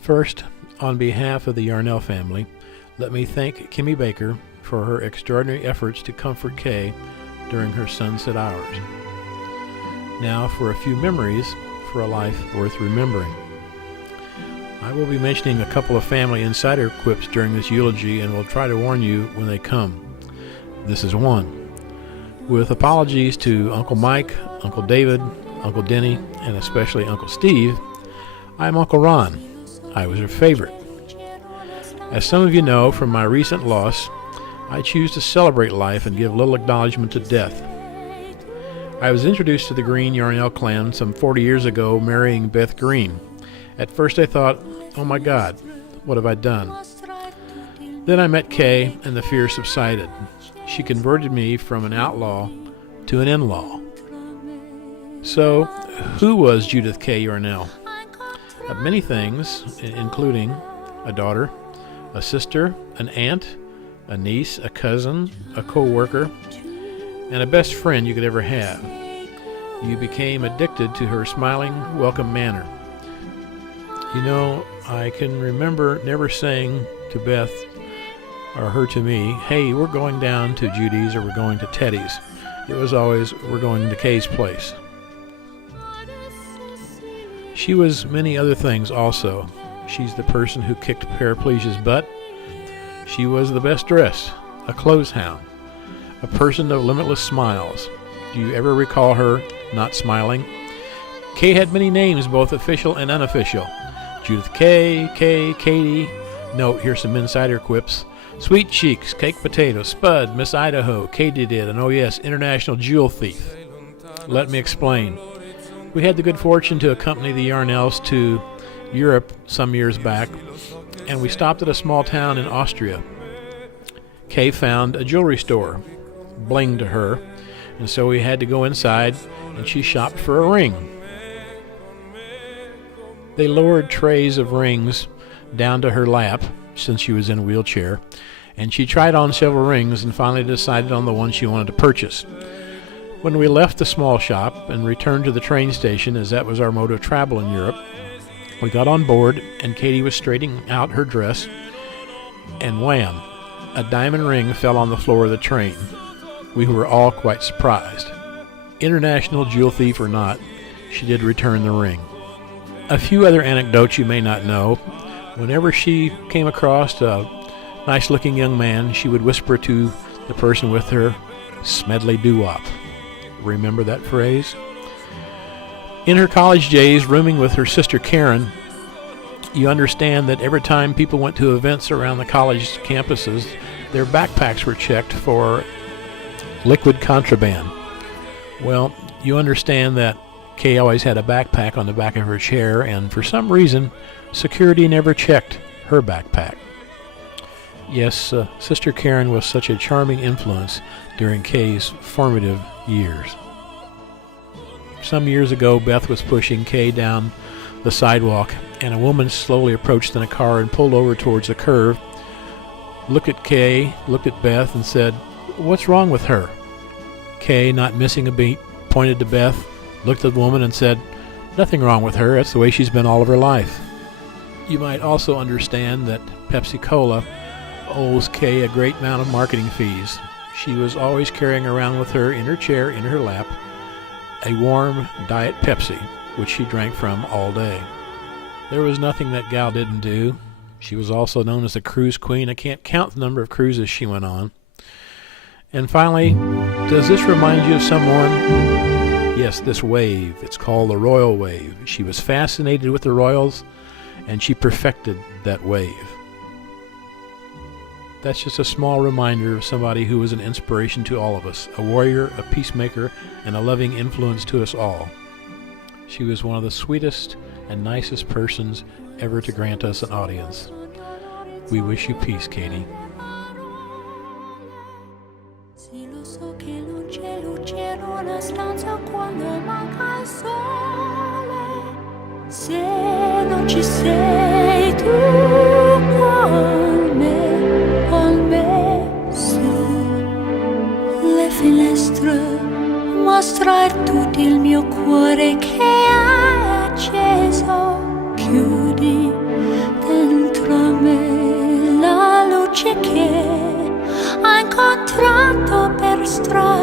First, on behalf of the Yarnell family, let me thank Kimmy Baker for her extraordinary efforts to comfort Kay during her sunset hours. Now for a few memories for a life worth remembering. I will be mentioning a couple of family insider quips during this eulogy and will try to warn you when they come. This is one. With apologies to Uncle Mike, Uncle David, Uncle Denny, and especially Uncle Steve, I'm Uncle Ron. I was her favorite. As some of you know from my recent loss, I choose to celebrate life and give little acknowledgement to death. I was introduced to the Green Yarnell clan some 40 years ago, marrying Beth Green. At first I thought, oh my God, what have I done? Then I met Kay and the fear subsided. She converted me from an outlaw to an in-law. So, who was Judith K. Yarnell? Many things, including a daughter, a sister, an aunt, a niece, a cousin, a co-worker, and a best friend you could ever have. You became addicted to her smiling, welcome manner. You know, I can remember never saying to Beth or her to me, hey, we're going down to Judy's or we're going to Teddy's. It was always, we're going to Kay's place. She was many other things also. She's the person who kicked Paraplesia's butt. She was the best dressed, a clothes hound, a person of limitless smiles. Do you ever recall her not smiling? Kay had many names, both official and unofficial. Judith Kay, Katie. Note, here's some insider quips. Sweet Cheeks, Cake Potato, Spud, Miss Idaho, Katie did, and oh yes, International Jewel Thief. Let me explain. We had the good fortune to accompany the Yarnells to Europe some years back, and we stopped at a small town in Austria. Kay found a jewelry store, bling to her, and so we had to go inside, and she shopped for a ring. They lowered trays of rings down to her lap, since she was in a wheelchair, and she tried on several rings and finally decided on the one she wanted to purchase. When we left the small shop and returned to the train station, as that was our mode of travel in Europe, we got on board and Katie was straightening out her dress, and wham, a diamond ring fell on the floor of the train. We were all quite surprised. International jewel thief or not, she did return the ring. A few other anecdotes you may not know. Whenever she came across a nice-looking young man, she would whisper to the person with her, "Smedley doo-wop." Remember that phrase? In her college days, rooming with her sister Karen, you understand that every time people went to events around the college campuses, their backpacks were checked for liquid contraband. Well, you understand that Kay always had a backpack on the back of her chair, and for some reason, security never checked her backpack. Yes, Sister Karen was such a charming influence during Kay's formative years. Some years ago, Beth was pushing Kay down the sidewalk, and a woman slowly approached in a car and pulled over towards the curve, looked at Kay, looked at Beth, and said, "What's wrong with her?" Kay, not missing a beat, pointed to Beth, looked at the woman, and said, "Nothing wrong with her. That's the way she's been all of her life." You might also understand that Pepsi-Cola owes Kay a great amount of marketing fees. She was always carrying around with her in her chair, in her lap, a warm Diet Pepsi, which she drank from all day. There was nothing that gal didn't do. She was also known as the cruise queen. I can't count the number of cruises she went on. And finally, does this remind you of someone? Yes, this wave. It's called the Royal Wave. She was fascinated with the Royals, and she perfected that wave. That's just a small reminder of somebody who was an inspiration to all of us, a warrior, a peacemaker, and a loving influence to us all. She was one of the sweetest and nicest persons ever to grant us an audience. We wish you peace, Katie. Se non ci sei tu con me su le finestre, mostrar tutto il mio cuore che hai acceso. Chiudi per strada